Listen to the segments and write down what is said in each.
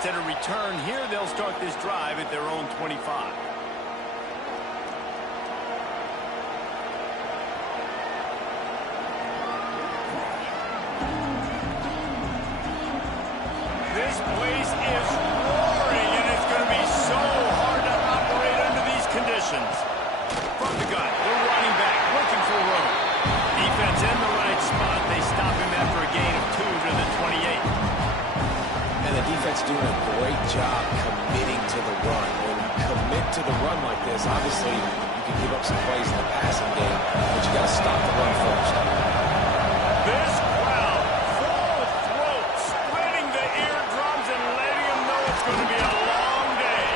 defense at a return here. They'll start this drive at their own 25. This place is roaring, and it's going to be so hard to operate under these conditions. From the gun, the running back looking for room. Defense in the right spot. They stop him after a gain of 2 to the 28. And the defense doing a great job committing to the run. When you commit to the run like this, obviously you can give up some plays in the passing game, but you got to stop the run first. This crowd, full throat, splitting the eardrums and letting them know it's going to be a long day.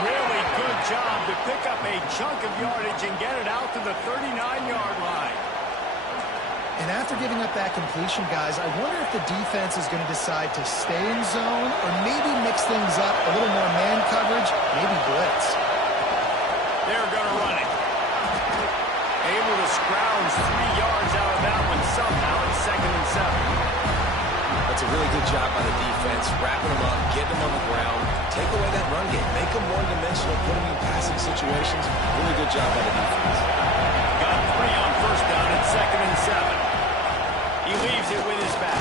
Really good job to pick up a chunk of yardage and get it out to the 39-yard line. And after giving up that completion, guys, I wonder if the defense is going to decide to stay in zone or maybe mix things up, a little more man coverage, maybe blitz. They're going to run it. Able to scrounge 3 yards out of that one somehow. It's 2nd and 7. That's a really good job by the defense, wrapping them up, getting them on the ground, take away that run game, make them one-dimensional, put them in passing situations. Really good job by the defense. Got 3 on first down at 2nd and 7. He leaves it with his back.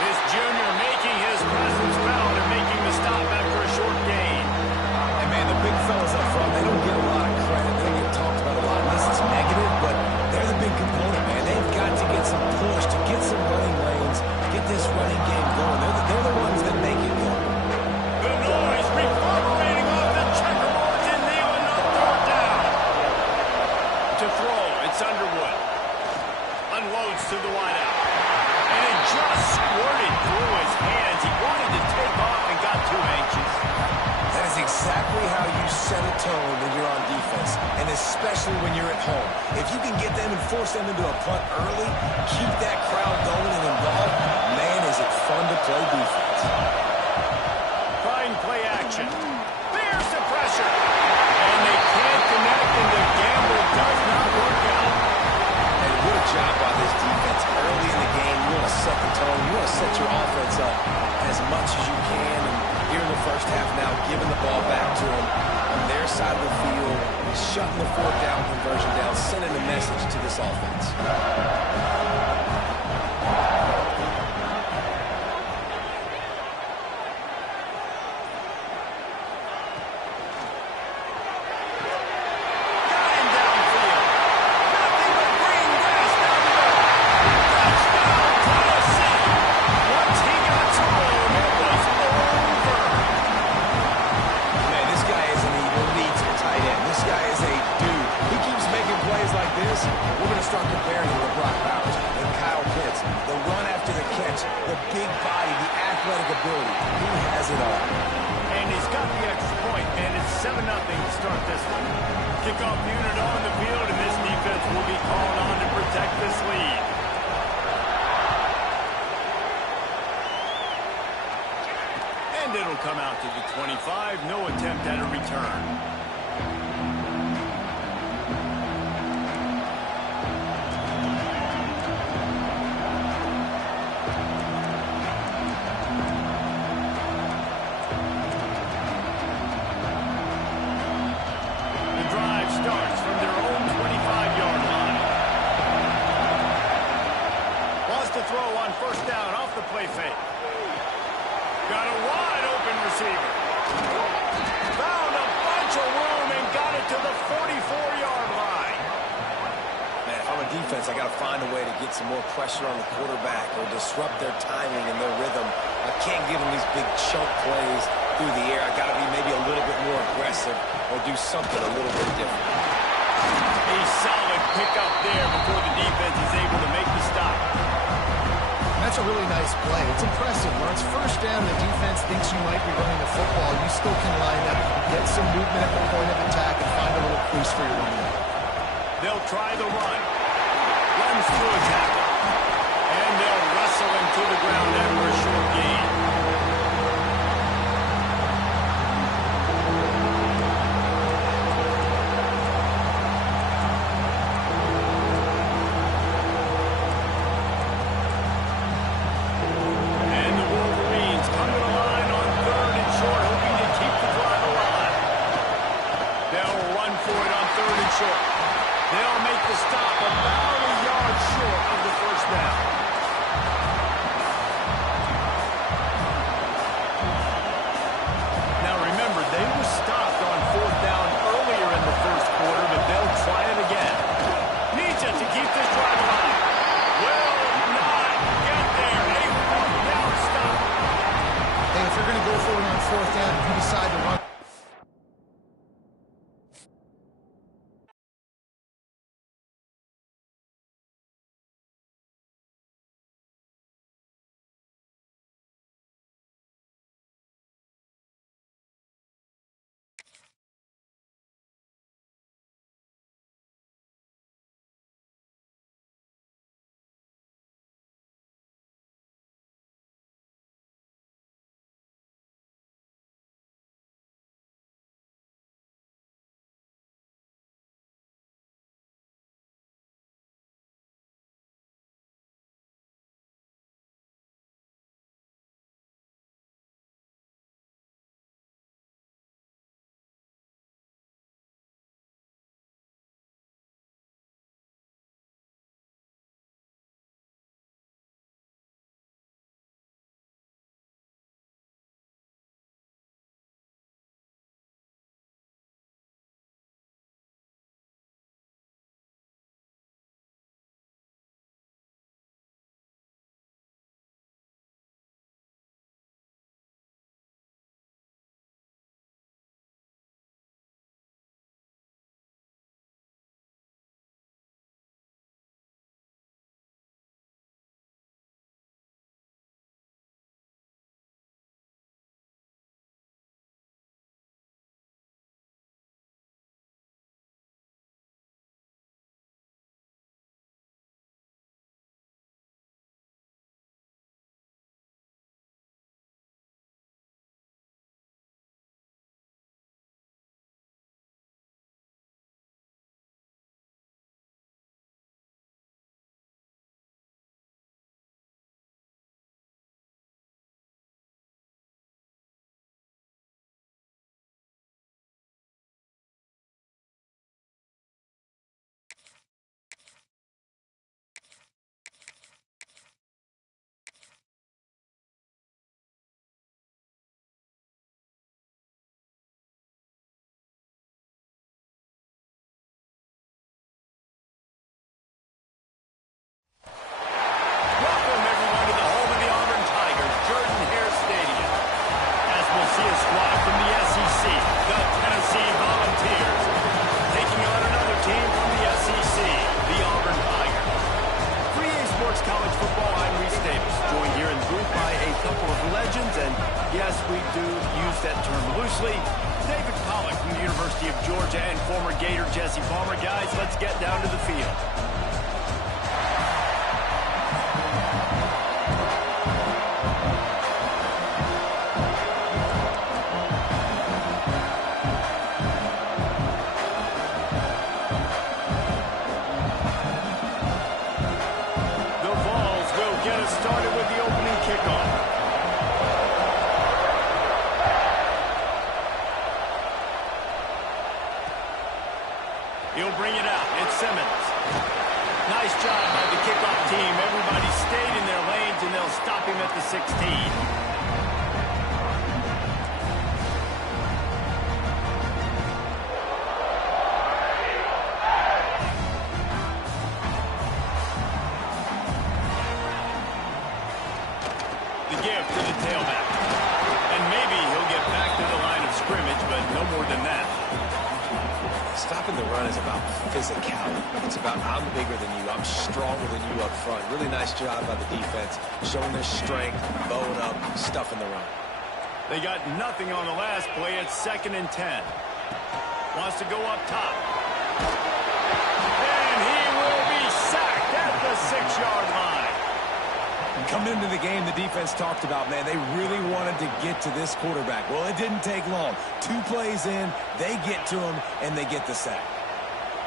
This junior making his presence felt and making the stop after a short gain. And man, the big fellas up front, they don't get a lot of credit. They don't get talked about a lot unless it's negative, but they're the big component, man. They've got to get some push, to get some running lanes, get this running game going. They're the ones that make it go. The noise reverberating off the checkerboards in Neyland on 3rd down. To throw, it's Underwood. Unloads to the wideout. And it just squirted through his hands. He wanted to take off and got too anxious. That is exactly how you set a tone when you're on defense, and especially when you're at home. If you can get them and force them into a punt early, keep that crowd going and involved, man, is it fun to play defense. Trying play action. There's the pressure. And they can't connect, and the gamble does not work out. And what a job by this defense early in the game. You want to set the tone. You want to set your offense up as much as you can. And here in the first half now, giving the ball back to them on their side of the field, shutting the 4th down conversion down, sending a message to this offense. It'll come out to the 25. No attempt at a return. The drive starts from their own 25-yard line. Wants to throw on first down off the play fake. Got a wide open receiver. Found a bunch of room and got it to the 44-yard line. Man, if I'm a defense, I got to find a way to get some more pressure on the quarterback or disrupt their timing and their rhythm. I can't give them these big chunk plays through the air. I got to be maybe a little bit more aggressive or do something a little bit different. A solid pickup there before the defense is able to make the stop. That's a really nice play. It's impressive. When it's first down, the defense thinks you might be running the football. You still can line up, get some movement at the point of attack, and find a little crease for your running back. They'll try the run. Runs through a tackle. And they'll wrestle him to the ground after a short gain. And the Wolverines come to the line on 3rd short. They'll make the stop about a yard short of the first down. Now remember, they were stopped on fourth down earlier in the first quarter, but they'll try it again. Needs it to keep this drive alive. Will not get there. A fourth down stop. Hey, if you're going to go for it on fourth down, if you decide to run. Welcome, everyone, to the home of the Auburn Tigers, Jordan-Hare Stadium. As we'll see a squad from the SEC, the Tennessee Volunteers, taking on another team from the SEC, the Auburn Tigers. For EA Sports College Football, I'm Reese Davis, joined here in the booth by a couple of legends, and yes, we do use that term loosely. David Pollack from the University of Georgia and former Gator Jesse Palmer. Guys, let's get down to the field. Started with the opening kickoff. He'll bring it out. It's Simmons. Nice job by the kickoff team. Everybody stayed in their lanes, and they'll stop him at the 16. Give to the tailback. And maybe he'll get back to the line of scrimmage, but no more than that. Stopping the run is about physicality. It's about I'm bigger than you, I'm stronger than you up front. Really nice job by the defense, showing their strength, bowing up, stuffing the run. They got nothing on the last play. It's 2nd and 10. Wants to go up top. And he will be sacked at the 6-yard line. Coming into the game, the defense talked about, man, they really wanted to get to this quarterback. Well, it didn't take long. 2 plays in, they get to him, and they get the sack.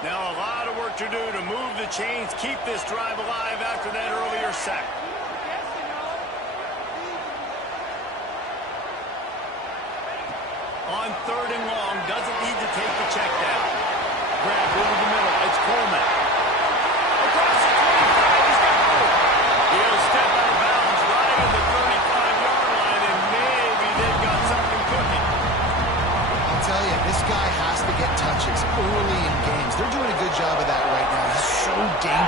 Now a lot of work to do to move the chains, keep this drive alive after that earlier sack. On 3rd and long, doesn't need to take the check down. Grab will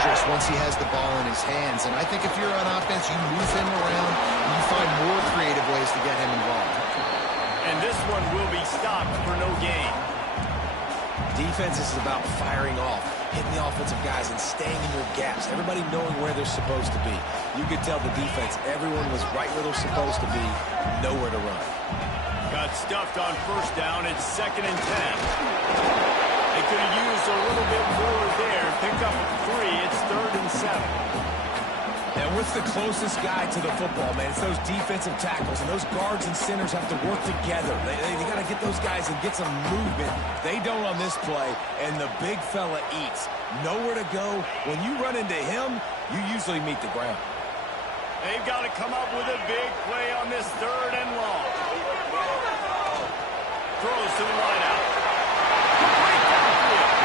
dangerous once he has the ball in his hands. And I think if you're on offense, you move him around and you find more creative ways to get him involved. And this one will be stopped for no gain. Defense is about firing off, hitting the offensive guys and staying in your gaps. Everybody knowing where they're supposed to be. You could tell the defense, everyone was right where they're supposed to be, nowhere to run. Got stuffed on first down. It's 2nd and 10. They could have used a little bit more there. Pick up 3. It's 3rd and 7. And what's the closest guy to the football, man? It's those defensive tackles, and those guards and centers have to work together. They got to get those guys and get some movement. They don't on this play, and the big fella eats. Nowhere to go. When you run into him, you usually meet the ground. They've got to come up with a big play on this 3rd and long. Throws to the wideout. Complete downfield.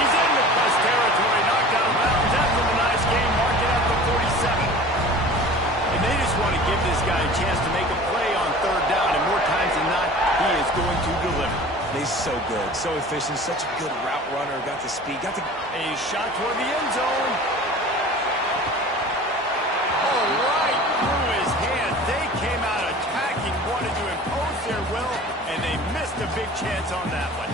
He's in the plus territory, knocked out of bounds after the nice game, mark it at the 47. And they just want to give this guy a chance to make a play on 3rd down, and more times than not, he is going to deliver. He's so good, so efficient, such a good route runner, got the speed, got the... A shot toward the end zone. Oh, right through his hand. They came out attacking, wanted to impose their will, and they missed a big chance on that one.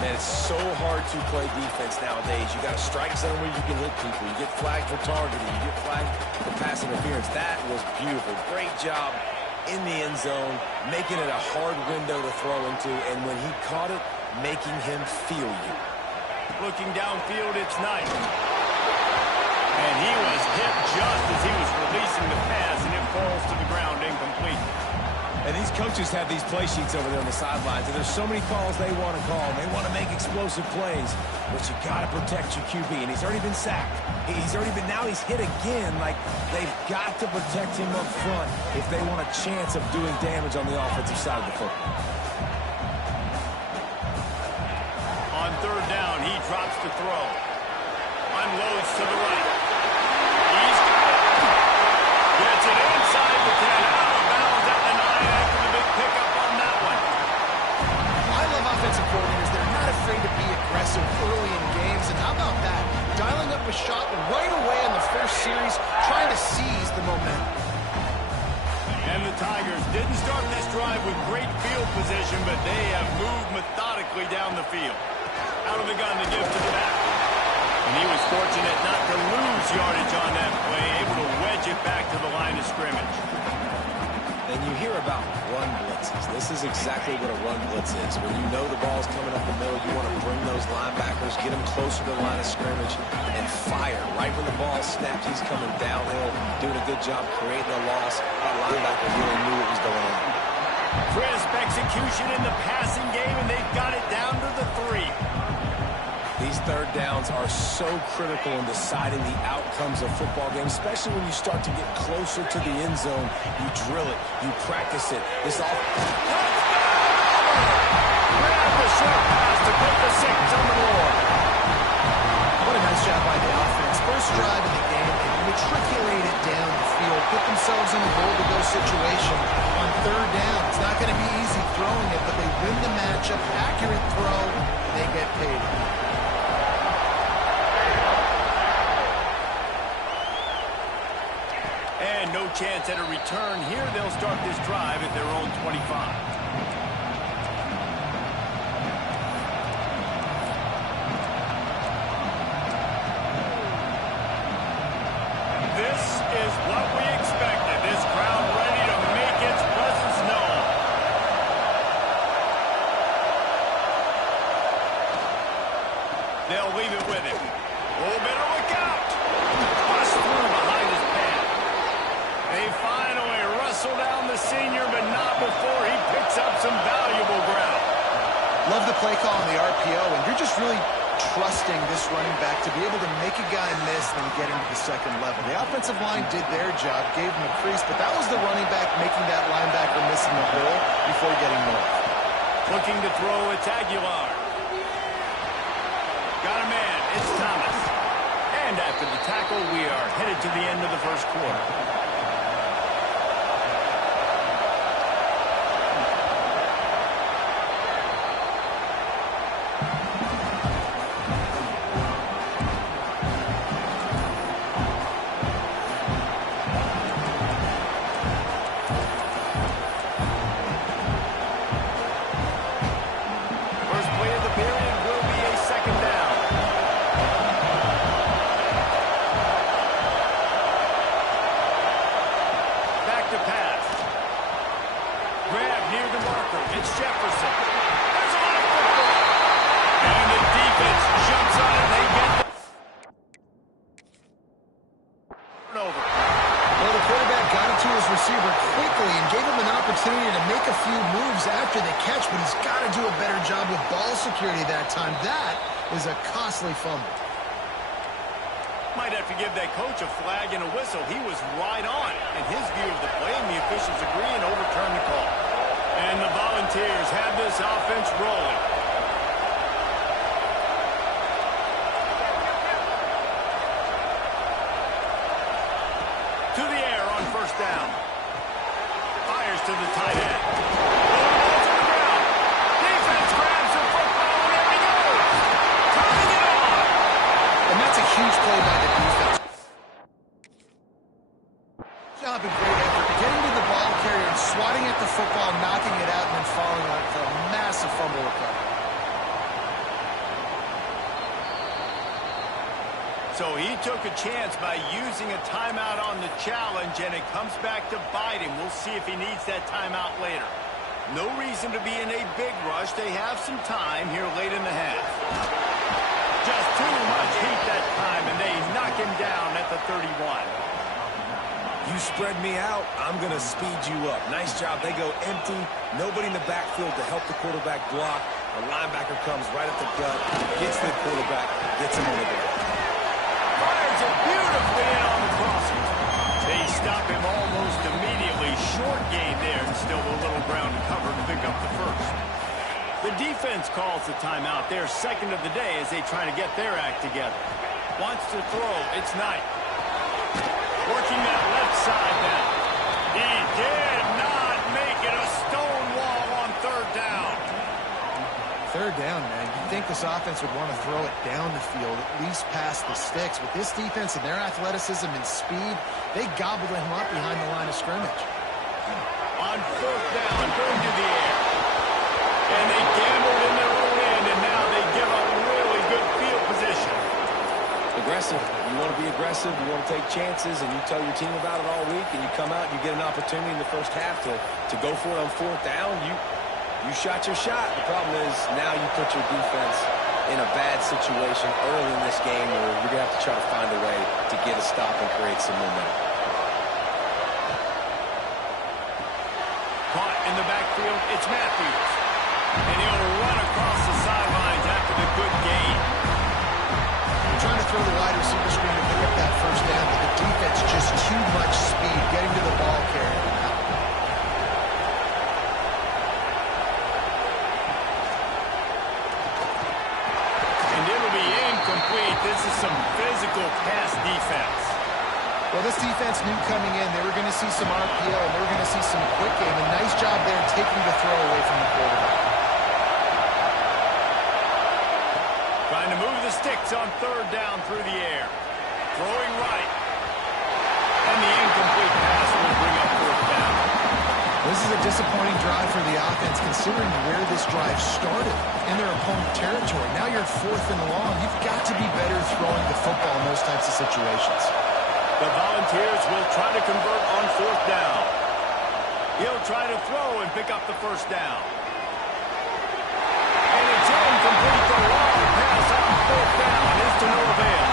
Man, it's so hard to play defense nowadays. You got a strike zone where you can hit people. You get flagged for targeting. You get flagged for pass interference. That was beautiful. Great job in the end zone, making it a hard window to throw into, and when he caught it, making him feel you. Looking downfield, it's Knight. And he was hit just as he was releasing the pass, and it falls to the ground incomplete. And these coaches have these play sheets over there on the sidelines, and there's so many calls they want to call. They want to make explosive plays, but you got to protect your QB, and he's already been sacked. Now he's hit again. Like, they've got to protect him up front if they want a chance of doing damage on the offensive side of the football. On 3rd down, he drops to throw. Unloads to the right. He's got it. Gets it inside the 10, out of bounds at the 9 after the big pickup on that one. I love offensive coordinators. They're not afraid to be aggressive early in games. And how about that? Dialing up a shot right away in the first series, trying to seize the momentum. And the Tigers didn't start this drive with great field position, but they have moved methodically down the field. Out of the gun to give to the back. And he was fortunate not to lose yardage on that play, able to wedge it back to the line of scrimmage. And you hear about run blitzes. This is exactly what a run blitz is. When you know the ball's coming up the middle, you want to bring those linebackers, get them closer to the line of scrimmage, and fire. Right when the ball snapped, he's coming downhill, doing a good job creating a loss. That linebacker really knew what was going on. Crisp execution in the passing game, and they've got it down to the 3. These 3rd downs are so critical in deciding the outcomes of football games, especially when you start to get closer to the end zone. You drill it. You practice it. This all... Grab the short pass to put the 6 on the board. What a nice job by the offense. First drive in the game, they matriculate it down the field, put themselves in a goal-to-go situation on 3rd down. It's not going to be easy throwing it, but they win the matchup. Accurate throw, they get paid. And no chance at a return here. They'll start this drive at their own 25. This is what we expected. This crowd ready to make its presence known. They'll leave it with him. Oh, better look out. Bust through behind his pad. They finally wrestle down the senior, but not before he picks up some valuable ground. Love the play call on the RPO, and you're just really trusting this running back to be able to make a guy miss and get him to the 2nd level. The offensive line did their job, gave him a crease, but that was the running back making that linebacker miss in the hole before getting north. Looking to throw, it's Aguilar. Got a man, it's Thomas. And after the tackle, we are headed to the end of the first quarter. after the catch, but he's got to do a better job with ball security that time. That is a costly fumble. Might have to give that coach a flag and a whistle. He was right on in his view of the play, and the officials agree and overturn the call. And the Volunteers have this offense rolling. To the air on first down. Fires to the tight end. Ball's on the ground. Defense grabs the football, and there he goes. Turning it on. And that's a huge play by the defense. Job and great effort. Getting to the ball carrier and swatting at the football, knocking it out, and then following on for a massive fumble recovery. So he took a chance by using a timeout on the challenge, and it comes back to bite him. We'll see if he needs that timeout later. No reason to be in a big rush. They have some time here late in the half. Just too much heat that time, and they knock him down at the 31. You spread me out, I'm going to speed you up. Nice job. They go empty. Nobody in the backfield to help the quarterback block. The linebacker comes right at the gut, gets the quarterback, gets him on the ground. Fires it beautifully in on the crossing. They stop him almost immediately. Short gain there, and still a little ground to cover to pick up the first. The defense calls the timeout. Their second of the day as they try to get their act together. Wants to throw. It's Knight. Working that left side now. He did not make it. A stone wall on third down. Third down, man. You'd think this offense would want to throw it down the field, at least past the sticks. With this defense and their athleticism and speed, they gobbled him up behind the line of scrimmage. On fourth down, going to the air. And they gambled in their own end, and now they give up really good field position. Aggressive. You want to be aggressive, you want to take chances, and you tell your team about it all week, and you come out and you get an opportunity in the first half to go for it on fourth down. You shot your shot. The problem is now you put your defense in a bad situation early in this game where you're going to have to try to find a way to get a stop and create some momentum. Caught in the backfield, it's Matthews. And he'll run across the sidelines after the good gain. They're trying to throw the wide receiver screen to pick up that first down, but the defense just too much speed getting to the ball carrier. This is some physical pass defense. Well, this defense knew coming in they were going to see some RPO and they were going to see some quick game. A nice job there taking the throw away from the quarterback. Trying to move the sticks on third down through the air. Throwing right. And the incomplete pass will bring up fourth down. This is a disappointing drive for the offense considering where this drive started in their opponent territory. Now you're fourth and long. You've got to be better throwing the football in those types of situations. The Volunteers will try to convert on fourth down. He'll try to throw and pick up the first down. And it's incomplete. The long pass on fourth down is to no avail.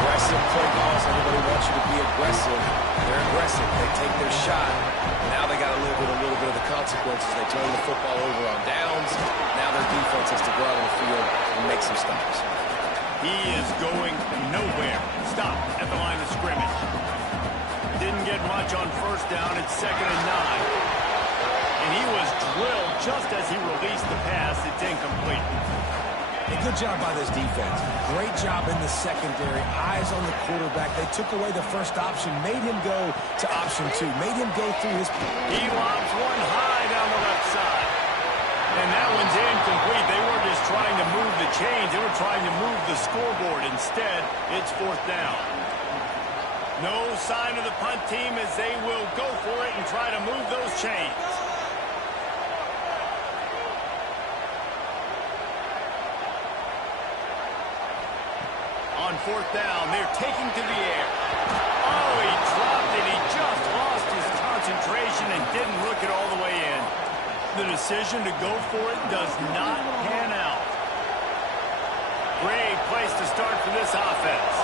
Aggressive play calls. Everybody wants you to be aggressive. They're aggressive. They take their shot. Now they got to live with a little bit of the consequences. They turn the football over on downs. Now their defense has to go out on the field and make some stops. He is going nowhere. Stop at the line of scrimmage. Didn't get much on first down. It's 2nd and 9. And he was drilled just as he released the pass. It's incomplete. A good job by this defense. Great job in the secondary. Eyes on the quarterback. They took away the first option, made him go to option 2, made him go through his... He lobs one high down the left side. And that one's incomplete. They weren't just trying to move the chains. They were trying to move the scoreboard. Instead, it's fourth down. No sign of the punt team as they will go for it and try to move those chains. On fourth down, they're taking to the air. Oh, he dropped it. He just lost his concentration and didn't look it all the way in. The decision to go for it does not pan out. Great place to start for this offense.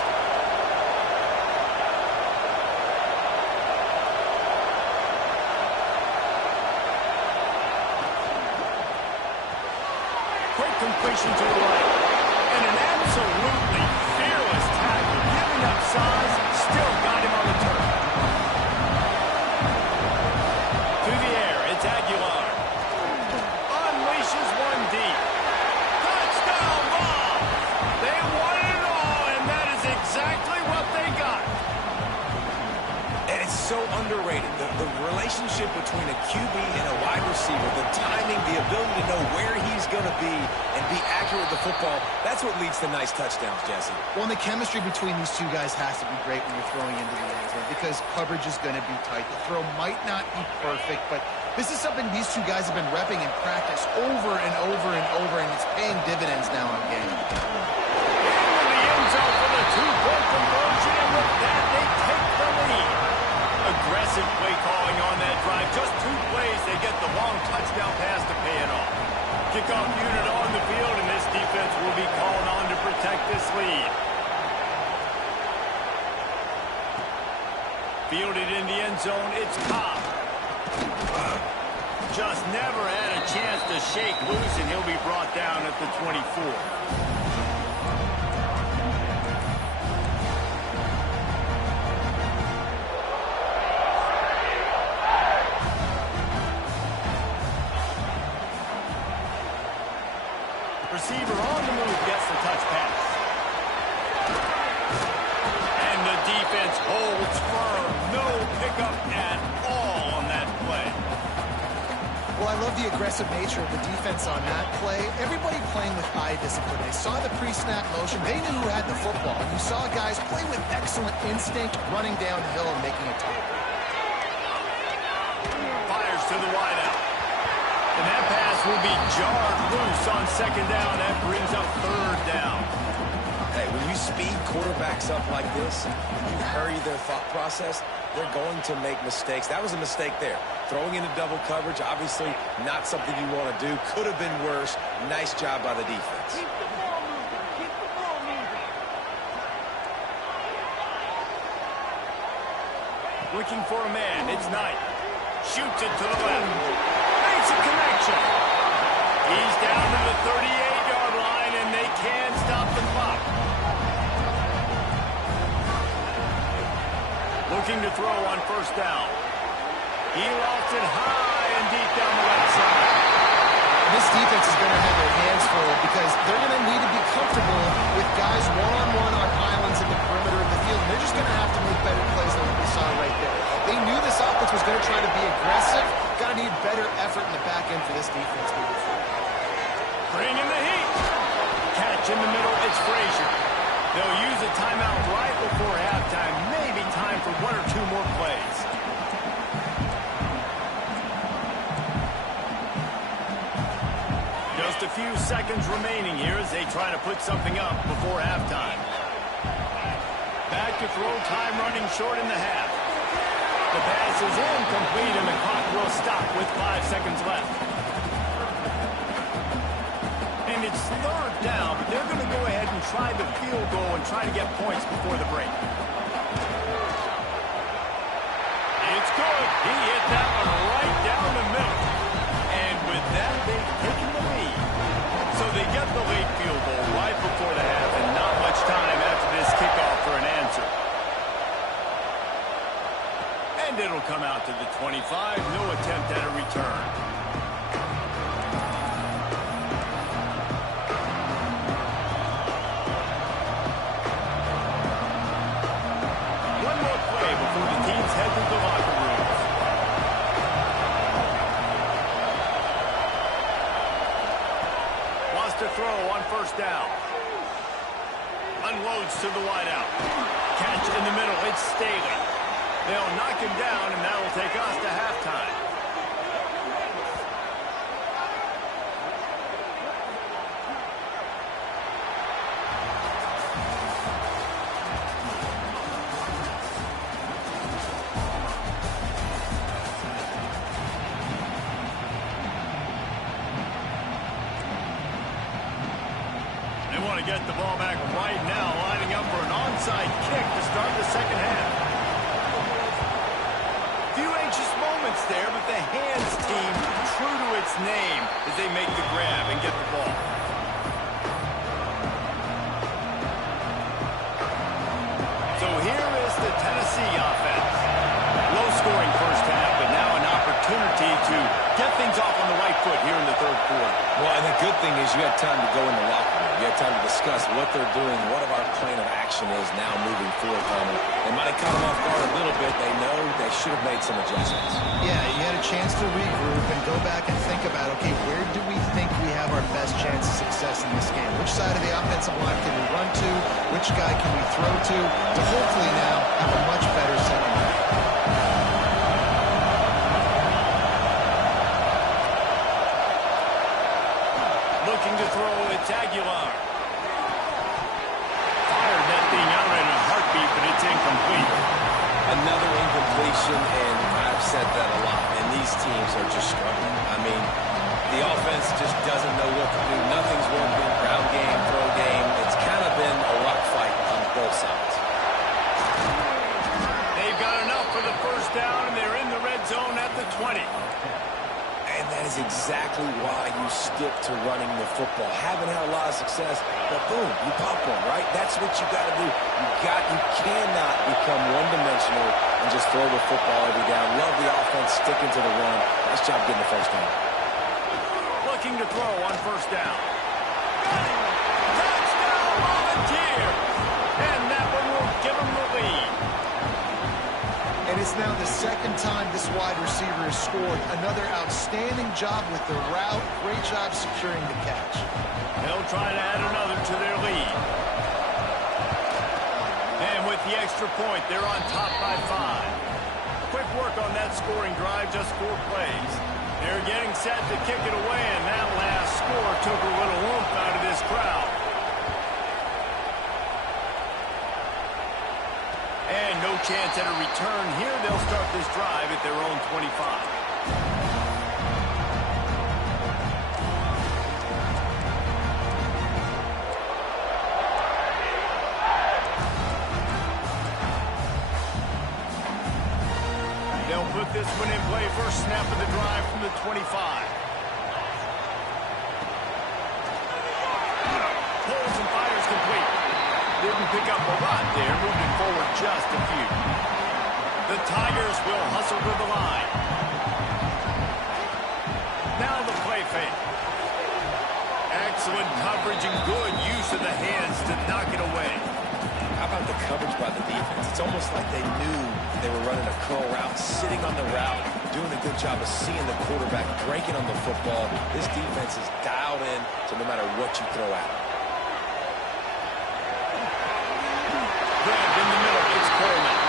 motion to the right. And an absolutely fearless tackle, giving up size, still got him on the turf. To the air, it's Aguilar. Unleashes one deep. Touchdown ball! They won it all, and that is exactly what they got. And it's so underrated. The relationship between a QB and a wide receiver, the timing, the ability to know where he's going to be and be accurate with the football, that's what leads to nice touchdowns, Jesse. Well, and the chemistry between these two guys has to be great when you're throwing into the end zone because coverage is going to be tight. The throw might not be perfect, but this is something these two guys have been repping in practice over and over and over, and it's paying dividends now in game. Into the end zone for the two-point conversion, and with that, they take the lead. Aggressive play calling on that drive. Just 2 plays, they get the long touchdown pass to pay it off. Kickoff unit on the field, and this defense will be called on to protect this lead. Fielded in the end zone, it's Cobb. Just never had a chance to shake loose, and he'll be brought down at the 24. Receiver on the move gets the touch pass. And the defense holds firm. No pickup at all on that play. Well, I love the aggressive nature of the defense on that play. Everybody playing with eye discipline. They saw the pre-snap motion. They knew who had the football. And you saw guys play with excellent instinct, running downhill and making a tackle. Fires to the wideout. And that pass will be jarred loose on second down. That brings up third down. Hey, when you speed quarterbacks up like this, you hurry their thought process, they're going to make mistakes. That was a mistake there. Throwing into double coverage, obviously not something you want to do. Could have been worse. Nice job by the defense. Keep the ball moving. Keep the ball moving. Looking for a man. It's Knight. Shoots it to the left. Makes a connection. He's down to the 38-yard line, and they can stop the clock. Looking to throw on first down. He lost it high and deep down the left side. This defense is going to have their hands full because they're going to need to be comfortable with guys one-on-one on islands in the perimeter of the field. And they're just going to have to make better plays than what we saw right there. They knew this offense was going to try to be aggressive. Got to need better effort in the back end for this defense moving forward. Bring in the heat. Catch in the middle, it's Frazier. They'll use a timeout right before halftime. Maybe time for 1 or 2 more plays. Just a few seconds remaining here as they try to put something up before halftime. Back to throw, time running short in the half. The pass is incomplete and the clock will stop with 5 seconds left. And it's third down, but they're going to go ahead and try the field goal and try to get points before the break. It's good. He hit that one right down the middle. And with that, they've taken the lead. So they get the late field goal right before the half, and not much time after this kickoff for an answer. And it'll come out to the 25. No attempt at a return. One more play before the teams head to the locker rooms. Wants to throw on first down. Unloads to the wideout. Catch in the middle. It's Staley. They'll knock him down, and that will take us to halftime. They want to get the ball back right now, lining up for an onside kick to start the second half. Few anxious moments there, but the hands team true to its name as they make the grab and get the ball. get things off on the right foot here in the third quarter. Well, and the good thing is you had time to go in the locker room. You had time to discuss what they're doing, what our plan of action is now moving forward, Palmer. They might have caught them off guard a little bit. They know they should have made some adjustments. Yeah, you had a chance to regroup and go back and think about, okay, where do we think we have our best chance of success in this game? Which side of the offensive line can we run to? Which guy can we throw to hopefully now have a much better second half? Looking to throw, it's Aguilar. Fired that thing out in a heartbeat, but it's incomplete. Another incompletion, and I've said that a lot, and these teams are just struggling. I mean, the offense just doesn't know what to do. Nothing's working. Ground game, throw game. It's kind of been a rock fight on both sides. They've got enough for the first down, and they're in the red zone at the 20. And that is exactly why you stick to running the football. Haven't had a lot of success, but boom, you pop one, right? That's what you got to do. You cannot become one-dimensional and just throw the football every down. Love the offense sticking to the run. Nice job getting the first down. Looking to throw on first down. Touchdown, Volunteers! And that one will give them the lead. And it's now the second time this wide receiver has scored. Another outstanding job with the route. Great job securing the catch. They'll try to add another to their lead. And with the extra point, they're on top by 5. Quick work on that scoring drive, just 4 plays. They're getting set to kick it away, and that last score took a little oomph out of this crowd. And no chance at a return here. They'll start this drive at their own 25. They'll put this one in play. First snap of the drive from the 25. Pulls and fires complete. Didn't pick up a lot there, moving forward just a few. The Tigers will hustle to the line. Now the play fake. Excellent coverage and good use of the hands to knock it away. How about the coverage by the defense? It's almost like they knew they were running a curl route, sitting on the route, doing a good job of seeing the quarterback, breaking on the football. This defense is dialed in to no matter what you throw at them. Grabbed in the middle, it's Coleman.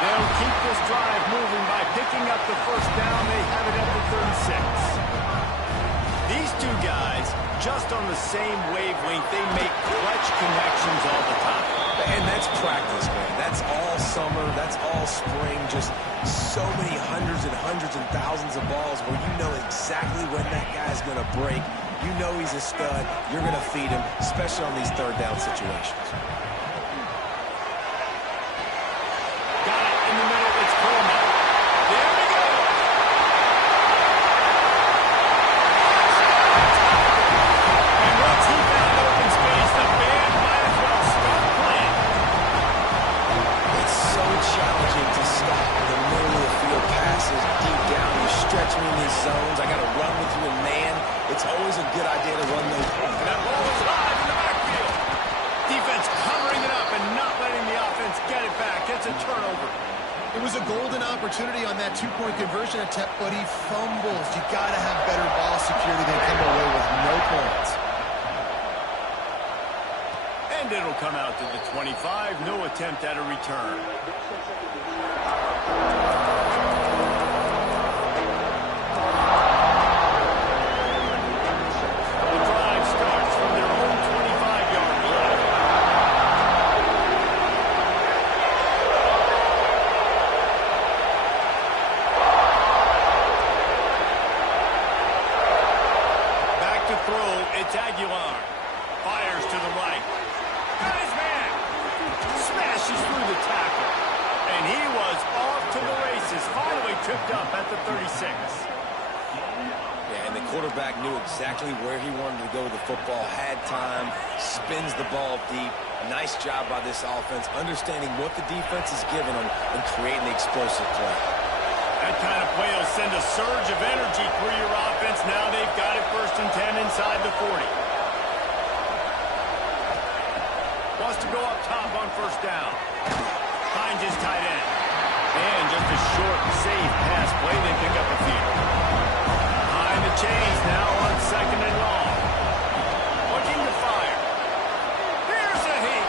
They'll keep this drive moving by picking up the first down. They have it at the 36. These two guys, just on the same wavelength, they make clutch connections all the time. And that's practice, man. That's all summer. That's all spring. Just so many hundreds and thousands of balls where you know exactly when that guy's going to break. You know he's a stud. You're going to feed him, especially on these third down situations. Got it in the middle. It's Coleman. There we go. And once he found open space, the band might as well start playing. It's so challenging to stop the middle of the field passes deep down. You stretch me in these zones. I got to run with you in man. It's always a good idea to run those. And that ball is live in the backfield. Defense covering it up and not letting the offense get it back. It's a turnover. It was a golden opportunity on that two-point conversion attempt, but he fumbles. You got to have better ball security than come away with no points. And it'll come out to the 25. No attempt at a return. The drive starts from their own 25-yard line. Back to throw. It's Aguilar. Fires to the right. Got his man. Smashes through the tackle. And he was off to the races. Finally tripped up at the 36. Yeah, and the quarterback knew exactly where he wanted to go with the football, had time, spins the ball deep. Nice job by this offense, understanding what the defense is giving them and creating the explosive play. That kind of play will send a surge of energy through your offense. Now they've got it 1st and 10 inside the 40. Wants to go up top on 1st down. Finds his tight end. And just a short, safe pass play. They pick up a few. Behind the chains now on 2nd and long. Looking to fire. Here's a heat.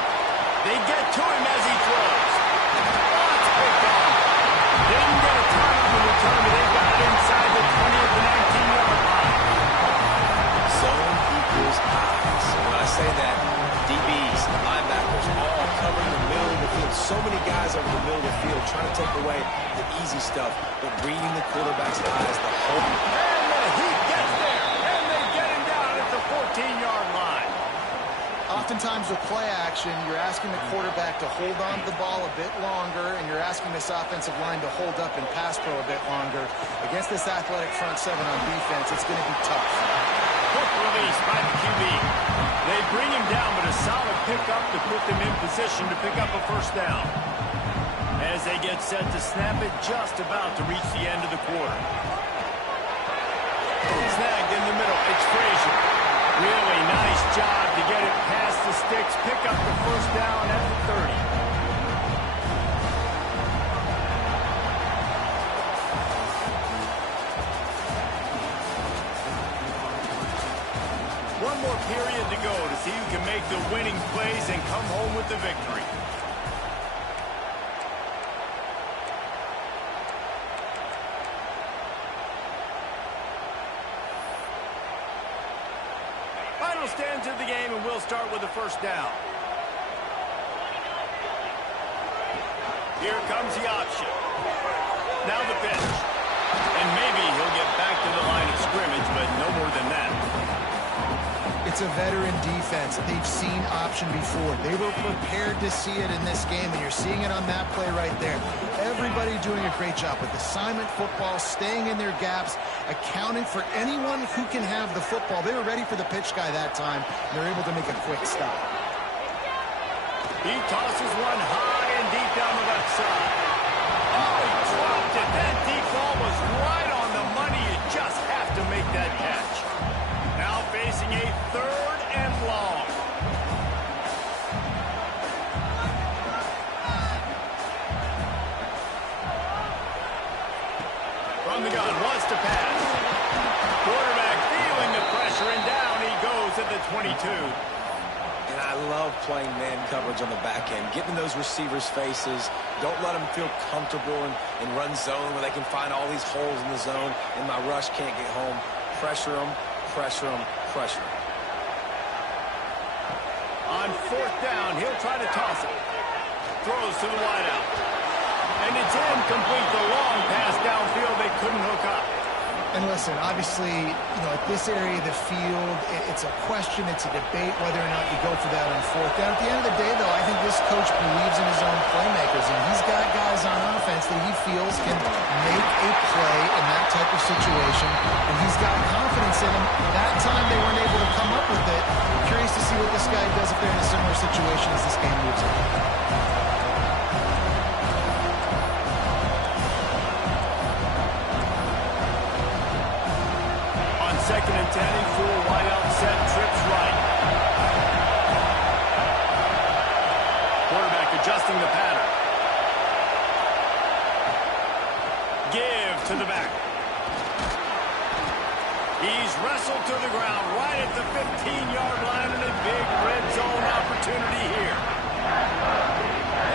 They get to him as he throws. Oh, it's picked off. Didn't get a ton on the return, but they got it inside the 20th and 19-yard line. Zone equals eyes. So when I say that, DBs, linebackers, all covering the middle of the field. So many guys over the middle of the field trying to take away the easy stuff, but reading the quarterback's eyes the whole. And the heat gets there, and they get him down at the 14-yard line. Oftentimes with play action, you're asking the quarterback to hold on to the ball a bit longer, and you're asking this offensive line to hold up and pass pro a bit longer. Against this athletic front seven on defense, it's going to be tough. Quick release by the QB. They bring him down, but a solid pickup to put them in position to pick up a 1st down. As they get set to snap it, just about to reach the end of the quarter. Snagged in the middle. It's Frazier. Really nice job to get it past the sticks. Pick up the 1st down at the 30. One more period to go to see who can make the winning plays and come home with the victory. Final stands of the game, and we'll start with the 1st down. Here comes the option. Now the pitch. And maybe he'll get back to the line of scrimmage, but no more than that. It's a veteran defense. They've seen option before. They were prepared to see it in this game, and you're seeing it on that play right there. Everybody doing a great job with assignment football, staying in their gaps, accounting for anyone who can have the football. They were ready for the pitch guy that time, and they're able to make a quick stop. He tosses one high and deep down the left side. Oh, he dropped it. That deep ball was right on the money. You just have to make that catch. Now facing a 3rd and long. From the gun, wants to pass. Quarterback feeling the pressure, and down he goes at the 22. And I love playing man coverage on the back end, getting those receivers' faces. Don't let them feel comfortable in run zone where they can find all these holes in the zone, and my rush can't get home. Pressure them, pressure them, pressure them. On 4th down, he'll try to toss it. Throws to the wideout. And it's incomplete. The long pass downfield, they couldn't hook up. And listen, obviously, at this area of the field, it's a question, it's a debate whether or not you go for that on 4th down. At the end of the day, though, I think this coach believes in his own playmakers, and he's got guys on offense that he feels can make a play in that type of situation, and he's got confidence in them. That time they weren't able to come up with it. I'm curious to see what this guy does if they're in a similar situation as this game moves on. Second and 10, he full wide out set, trips right. Quarterback adjusting the pattern. Give to the back. He's wrestled to the ground right at the 15-yard line, and a big red zone opportunity here.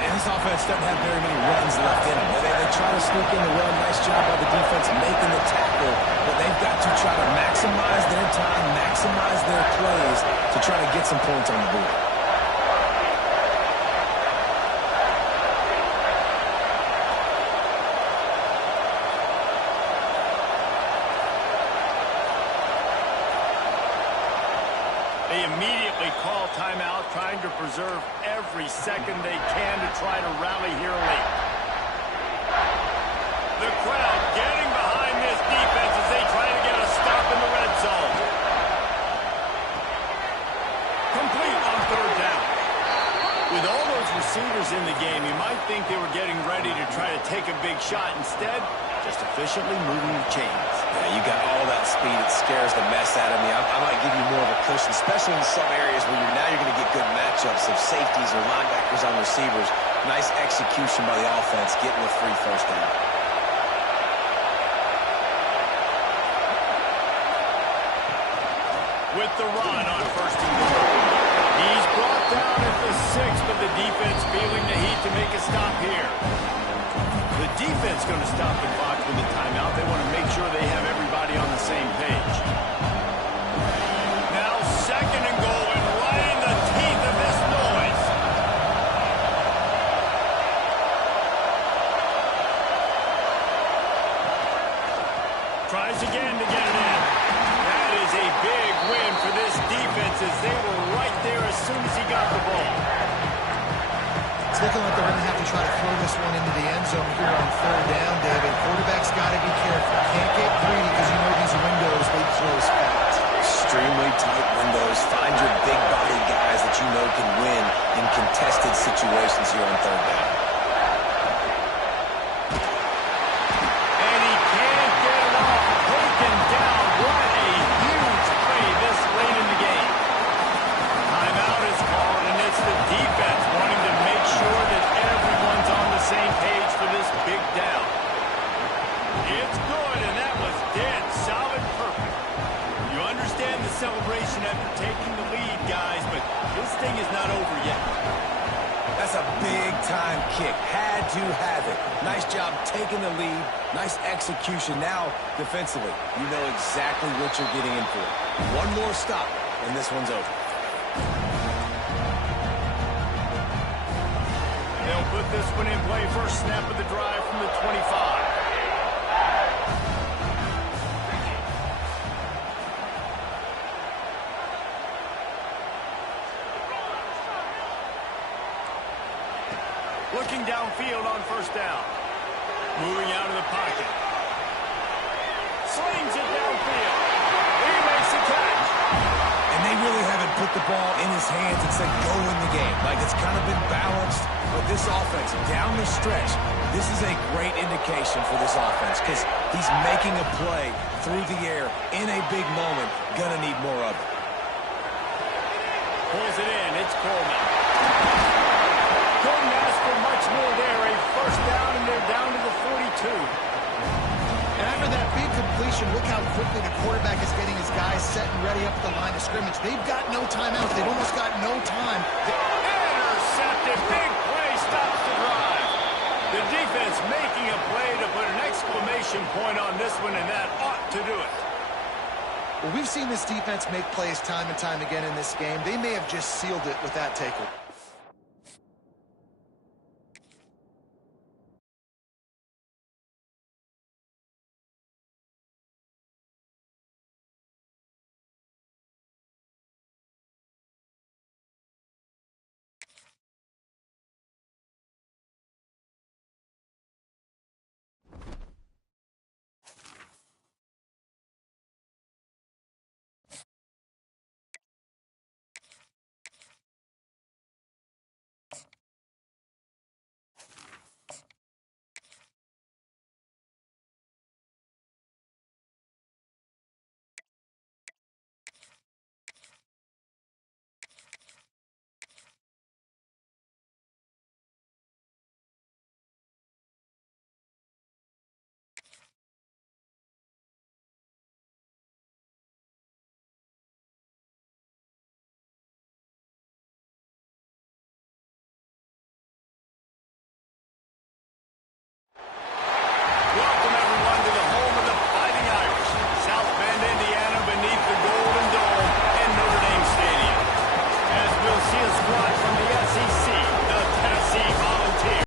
And this offense doesn't have very many runs left in them. They try to sneak in the run. Nice job by the defense making the tackle, but they've got to try to maximize their time, maximize their plays to try to get some points on the board. They immediately call timeout, trying to preserve every second they can to try to rally here late. The crowd getting behind this defense as they try to get a stop in the red zone. Complete on 3rd down. With all those receivers in the game, you might think they were getting ready to try to take a big shot. Instead, just efficiently moving the chains. Yeah, you got all that speed. It scares the mess out of me. I might give you more of a cushion, especially in some areas where you're going to get good matchups of safeties or linebackers on receivers. Nice execution by the offense, getting the free first down. With the run on first and goal. He's brought down at the 6, but the defense feeling the heat to make a stop here. The defense going to stop the clock with the timeout. They want to make sure they have everybody on the same page. Now second and goal, and right in the teeth of this noise. Tries again to get it in. That is a big win for this defense as they were right there as soon as he got the ball. It's looking like they're going to have to try to throw this one into the end zone here on third down, David. Quarterback's got to be careful. Can't get greedy because you know these windows, they close fast. Extremely tight windows. Find your big body guys that you know can win in contested situations here on third down. And he can't get it off. Taken down. What a huge play this late in the game. Timeout is called, and it's the defense wanting to make sure that everyone's on the same page for this big down. It's good, and that was dead solid perfect. You understand the celebration after taking the lead, guys, but this thing is not over yet. That's a big-time kick. Had to have it. Nice job taking the lead. Nice execution. Now, defensively, you know exactly what you're getting in for. One more stop, and this one's over. They'll put this one in play. First snap of the drive from the 25. Looking downfield on first down. Moving out of the pocket. Slings it downfield. He makes the catch. And they really haven't put the ball in his hands and said, go win the game. Like, it's kind of been balanced. But this offense, down the stretch, this is a great indication for this offense because he's making a play through the air in a big moment. Gonna need more of it. Pulls it in. It's Coleman. Couldn't ask for much more there. A first down, and they're down to the 42. And after that big completion, look how quickly the quarterback is getting his guys set and ready up at the line of scrimmage. They've got no timeouts. They've almost got no time. Intercepted. Big play stops the drive. The defense making a play to put an exclamation point on this one, and that ought to do it. Well, we've seen this defense make plays time and time again in this game. They may have just sealed it with that tackle.